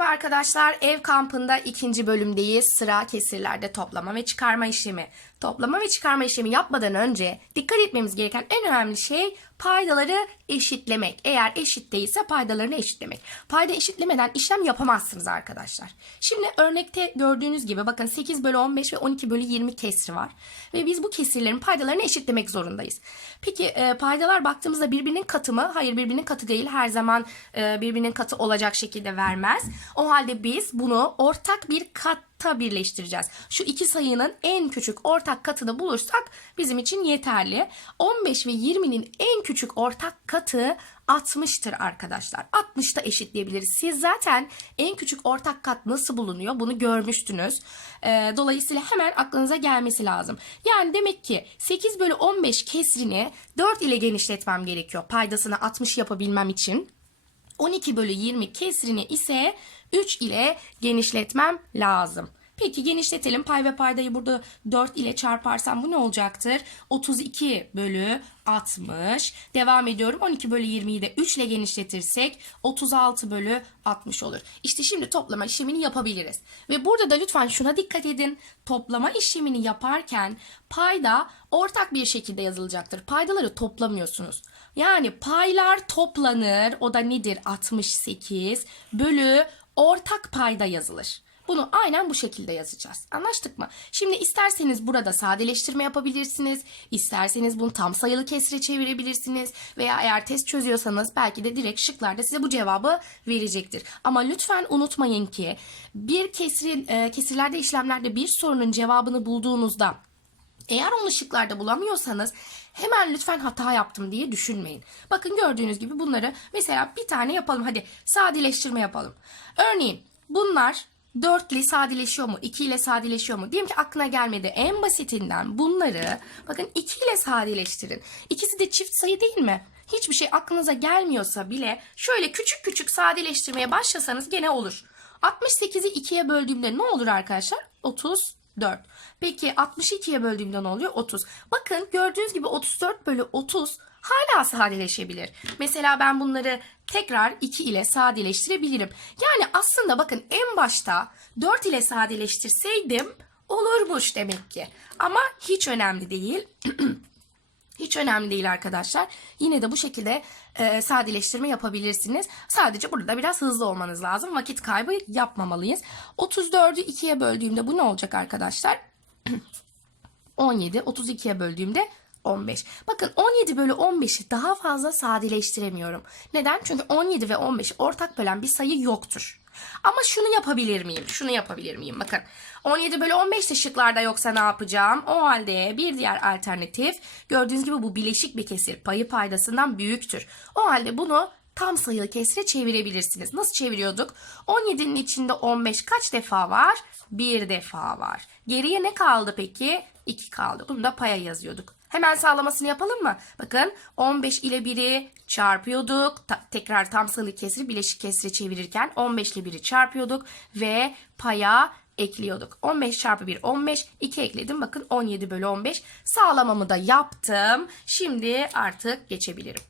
Merhaba arkadaşlar. Ev kampında ikinci bölümdeyiz. Sıra kesirlerde toplama ve çıkarma işlemi. Toplama ve çıkarma işlemi yapmadan önce dikkat etmemiz gereken en önemli şey paydaları eşitlemek. Eğer eşit değilse paydalarını eşitlemek. Payda eşitlemeden işlem yapamazsınız arkadaşlar. Şimdi örnekte gördüğünüz gibi bakın 8 bölü 15 ve 12 bölü 20 kesri var. Ve biz bu kesirlerin paydalarını eşitlemek zorundayız. Peki e, paydalar baktığımızda birbirinin katı mı? Hayır birbirinin katı değil. Her zaman e, birbirinin katı olacak şekilde vermez. O halde biz bunu ortak bir katta birleştireceğiz. Şu iki sayının en küçük ortak katını bulursak bizim için yeterli. 15 ve 20'nin en küçük ortak katı 60'tır arkadaşlar. 60'ta eşitleyebiliriz. Siz zaten en küçük ortak kat nasıl bulunuyor bunu görmüştünüz. Ee, dolayısıyla hemen aklınıza gelmesi lazım. Yani demek ki 8 bölü 15 kesrini 4 ile genişletmem gerekiyor. Paydasını 60 yapabilmem için. 12 bölü 20 kesrini ise 3 ile genişletmem lazım. Peki genişletelim. Pay ve paydayı burada 4 ile çarparsam bu ne olacaktır? 32 bölü 60. Devam ediyorum. 12 bölü 20'yi de 3 ile genişletirsek 36 bölü 60 olur. İşte şimdi toplama işlemini yapabiliriz. Ve burada da lütfen şuna dikkat edin. Toplama işlemini yaparken payda ortak bir şekilde yazılacaktır. Paydaları toplamıyorsunuz. Yani paylar toplanır. O da nedir? 68 bölü ortak payda yazılır. Bunu aynen bu şekilde yazacağız. Anlaştık mı? Şimdi isterseniz burada sadeleştirme yapabilirsiniz. İsterseniz bunu tam sayılı kesire çevirebilirsiniz. Veya eğer test çözüyorsanız belki de direkt şıklarda size bu cevabı verecektir. Ama lütfen unutmayın ki bir kesirin, e, kesirlerde işlemlerde bir sorunun cevabını bulduğunuzda eğer onu şıklarda bulamıyorsanız hemen lütfen hata yaptım diye düşünmeyin. Bakın gördüğünüz gibi bunları mesela bir tane yapalım. Hadi sadeleştirme yapalım. Örneğin bunlar 4 ile sadeleşiyor mu? 2 ile sadeleşiyor mu? Diyelim ki aklına gelmedi. En basitinden bunları bakın 2 ile sadeleştirin. İkisi de çift sayı değil mi? Hiçbir şey aklınıza gelmiyorsa bile şöyle küçük küçük sadeleştirmeye başlasanız gene olur. 68'i 2'ye böldüğümde ne olur arkadaşlar? 34. Peki 62'ye böldüğümde ne oluyor? 30. Bakın gördüğünüz gibi 34 bölü 30 hala sadeleşebilir. Mesela ben bunları tekrar 2 ile sadeleştirebilirim. Yani aslında bakın en başta 4 ile sadeleştirseydim olurmuş demek ki. Ama hiç önemli değil. Hiç önemli değil arkadaşlar. Yine de bu şekilde e, sadeleştirme yapabilirsiniz. Sadece burada biraz hızlı olmanız lazım. Vakit kaybı yapmamalıyız. 34'ü 2'ye böldüğümde bu ne olacak arkadaşlar? 17. 32'ye böldüğümde 15. Bakın 17 bölü 15'i daha fazla sadeleştiremiyorum. Neden? Çünkü 17 ve 15 ortak bölen bir sayı yoktur. Ama şunu yapabilir miyim? Şunu yapabilir miyim? Bakın 17 bölü 15 de şıklarda yoksa ne yapacağım? O halde bir diğer alternatif gördüğünüz gibi bu bileşik bir kesir payı paydasından büyüktür. O halde bunu tam sayılı kesire çevirebilirsiniz. Nasıl çeviriyorduk? 17'nin içinde 15 kaç defa var? Bir defa var. Geriye ne kaldı peki? 2 kaldı. Bunu da paya yazıyorduk. Hemen sağlamasını yapalım mı? Bakın 15 ile 1'i çarpıyorduk. Ta- tekrar tam sayılı kesri bileşik kesre çevirirken 15 ile 1'i çarpıyorduk ve paya ekliyorduk. 15 çarpı 1 15. 2 ekledim. Bakın 17 bölü 15. Sağlamamı da yaptım. Şimdi artık geçebilirim.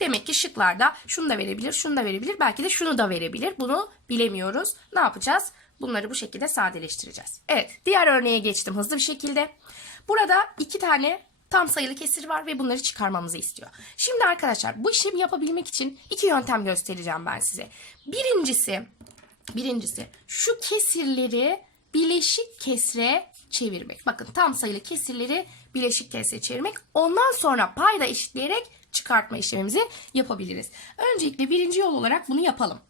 Demek ki şıklarda şunu da verebilir, şunu da verebilir. Belki de şunu da verebilir. Bunu bilemiyoruz. Ne yapacağız? Bunları bu şekilde sadeleştireceğiz. Evet, diğer örneğe geçtim hızlı bir şekilde. Burada iki tane tam sayılı kesir var ve bunları çıkarmamızı istiyor. Şimdi arkadaşlar bu işlemi yapabilmek için iki yöntem göstereceğim ben size. Birincisi, birincisi şu kesirleri bileşik kesre çevirmek. Bakın tam sayılı kesirleri bileşik kesre çevirmek. Ondan sonra payda eşitleyerek çıkartma işlemimizi yapabiliriz. Öncelikle birinci yol olarak bunu yapalım.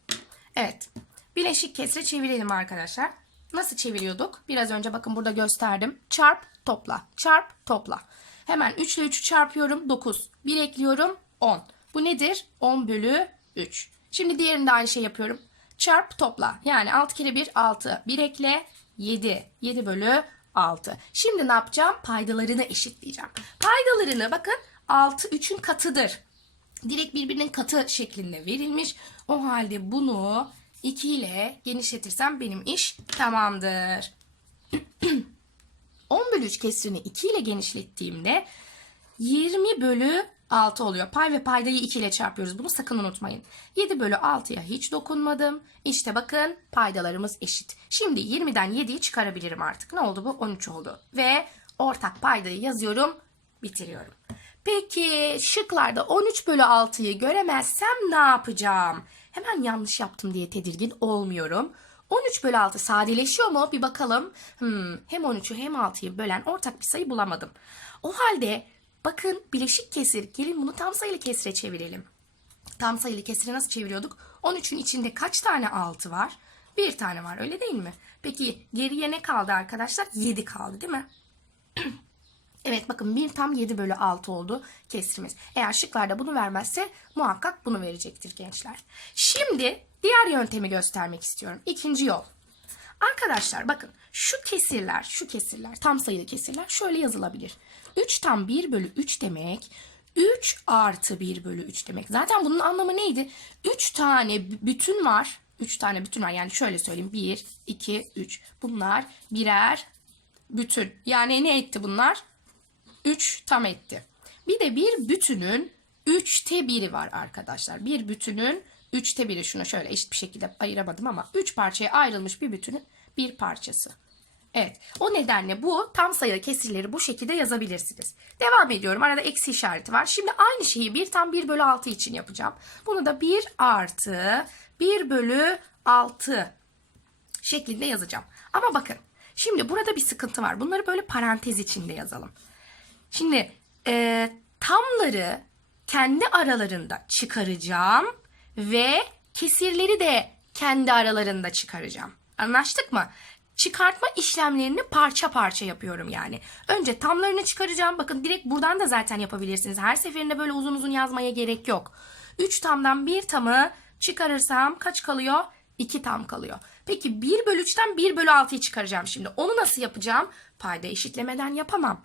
Evet. Bileşik kesre çevirelim arkadaşlar. Nasıl çeviriyorduk? Biraz önce bakın burada gösterdim. Çarp, topla. Çarp, topla. Hemen 3 ile 3'ü çarpıyorum. 9. 1 ekliyorum. 10. Bu nedir? 10 bölü 3. Şimdi diğerinde aynı şey yapıyorum. Çarp, topla. Yani 6 kere 1, 6. 1 ekle, 7. 7 bölü 6. Şimdi ne yapacağım? Paydalarını eşitleyeceğim. Paydalarını bakın 6 3'ün katıdır. Direkt birbirinin katı şeklinde verilmiş. O halde bunu 2 ile genişletirsem benim iş tamamdır. 10 bölü 3 kesirini 2 ile genişlettiğimde 20 bölü 6 oluyor. Pay ve paydayı 2 ile çarpıyoruz. Bunu sakın unutmayın. 7 bölü 6'ya hiç dokunmadım. İşte bakın paydalarımız eşit. Şimdi 20'den 7'yi çıkarabilirim artık. Ne oldu bu? 13 oldu. Ve ortak paydayı yazıyorum. Bitiriyorum. Peki şıklarda 13 bölü 6'yı göremezsem ne yapacağım? Hemen yanlış yaptım diye tedirgin olmuyorum. 13 bölü 6 sadeleşiyor mu? Bir bakalım. Hmm, hem 13'ü hem 6'yı bölen ortak bir sayı bulamadım. O halde bakın bileşik kesir. Gelin bunu tam sayılı kesire çevirelim. Tam sayılı kesire nasıl çeviriyorduk? 13'ün içinde kaç tane 6 var? Bir tane var öyle değil mi? Peki geriye ne kaldı arkadaşlar? 7 kaldı değil mi? Evet bakın 1 tam 7 bölü 6 oldu kesrimiz. Eğer şıklarda bunu vermezse muhakkak bunu verecektir gençler. Şimdi diğer yöntemi göstermek istiyorum. İkinci yol. Arkadaşlar bakın şu kesirler, şu kesirler, tam sayılı kesirler şöyle yazılabilir. 3 tam 1 bölü 3 demek 3 artı 1 bölü 3 demek. Zaten bunun anlamı neydi? 3 tane bütün var. 3 tane bütün var. Yani şöyle söyleyeyim. 1, 2, 3. Bunlar birer bütün. Yani ne etti bunlar? 3 tam etti. Bir de bir bütünün 3'te biri var arkadaşlar. Bir bütünün 3'te biri. Şunu şöyle eşit bir şekilde ayıramadım ama 3 parçaya ayrılmış bir bütünün bir parçası. Evet. O nedenle bu tam sayılı kesirleri bu şekilde yazabilirsiniz. Devam ediyorum. Arada eksi işareti var. Şimdi aynı şeyi 1 tam 1 bölü 6 için yapacağım. Bunu da 1 artı 1 bölü 6 şeklinde yazacağım. Ama bakın şimdi burada bir sıkıntı var. Bunları böyle parantez içinde yazalım. Şimdi e, tamları kendi aralarında çıkaracağım ve kesirleri de kendi aralarında çıkaracağım. Anlaştık mı? Çıkartma işlemlerini parça parça yapıyorum yani. Önce tamlarını çıkaracağım. Bakın direkt buradan da zaten yapabilirsiniz. Her seferinde böyle uzun uzun yazmaya gerek yok. 3 tamdan bir tamı çıkarırsam kaç kalıyor? 2 tam kalıyor. Peki 1 bölü 3'ten 1 bölü 6'yı çıkaracağım şimdi. Onu nasıl yapacağım? Payda eşitlemeden yapamam.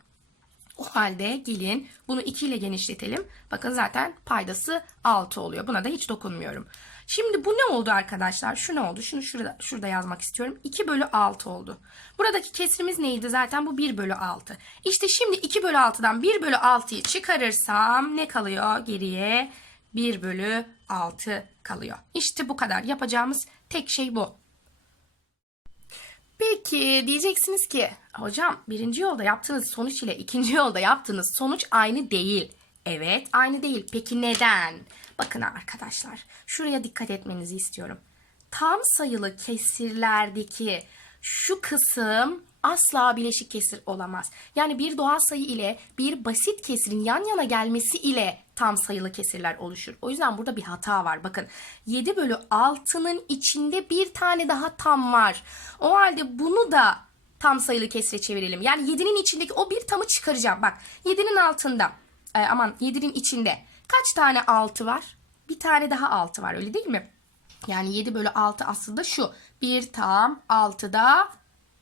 O halde gelin bunu 2 ile genişletelim. Bakın zaten paydası 6 oluyor. Buna da hiç dokunmuyorum. Şimdi bu ne oldu arkadaşlar? Şu ne oldu? Şunu şurada, şurada yazmak istiyorum. 2 bölü 6 oldu. Buradaki kesrimiz neydi? Zaten bu 1 bölü 6. İşte şimdi 2 bölü 6'dan 1 bölü 6'yı çıkarırsam ne kalıyor geriye? 1 bölü 6 kalıyor. İşte bu kadar. Yapacağımız tek şey bu. Peki diyeceksiniz ki hocam birinci yolda yaptığınız sonuç ile ikinci yolda yaptığınız sonuç aynı değil. Evet aynı değil. Peki neden? Bakın arkadaşlar şuraya dikkat etmenizi istiyorum. Tam sayılı kesirlerdeki şu kısım asla bileşik kesir olamaz. Yani bir doğal sayı ile bir basit kesirin yan yana gelmesi ile tam sayılı kesirler oluşur. O yüzden burada bir hata var. Bakın 7 bölü 6'nın içinde bir tane daha tam var. O halde bunu da tam sayılı kesire çevirelim. Yani 7'nin içindeki o bir tamı çıkaracağım. Bak 7'nin altında e, aman 7'nin içinde kaç tane 6 var? Bir tane daha 6 var öyle değil mi? Yani 7 bölü 6 aslında şu. 1 tam 6'da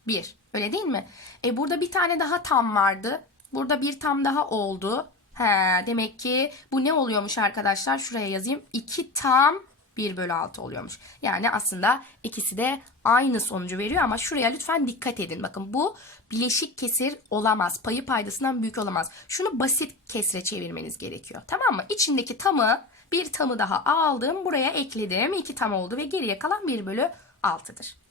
1. Öyle değil mi? E burada bir tane daha tam vardı. Burada bir tam daha oldu. He, demek ki bu ne oluyormuş arkadaşlar? Şuraya yazayım. 2 tam 1 bölü 6 oluyormuş. Yani aslında ikisi de aynı sonucu veriyor ama şuraya lütfen dikkat edin. Bakın bu bileşik kesir olamaz. Payı paydasından büyük olamaz. Şunu basit kesre çevirmeniz gerekiyor. Tamam mı? İçindeki tamı bir tamı daha aldım. Buraya ekledim. 2 tam oldu ve geriye kalan 1 bölü 6'dır.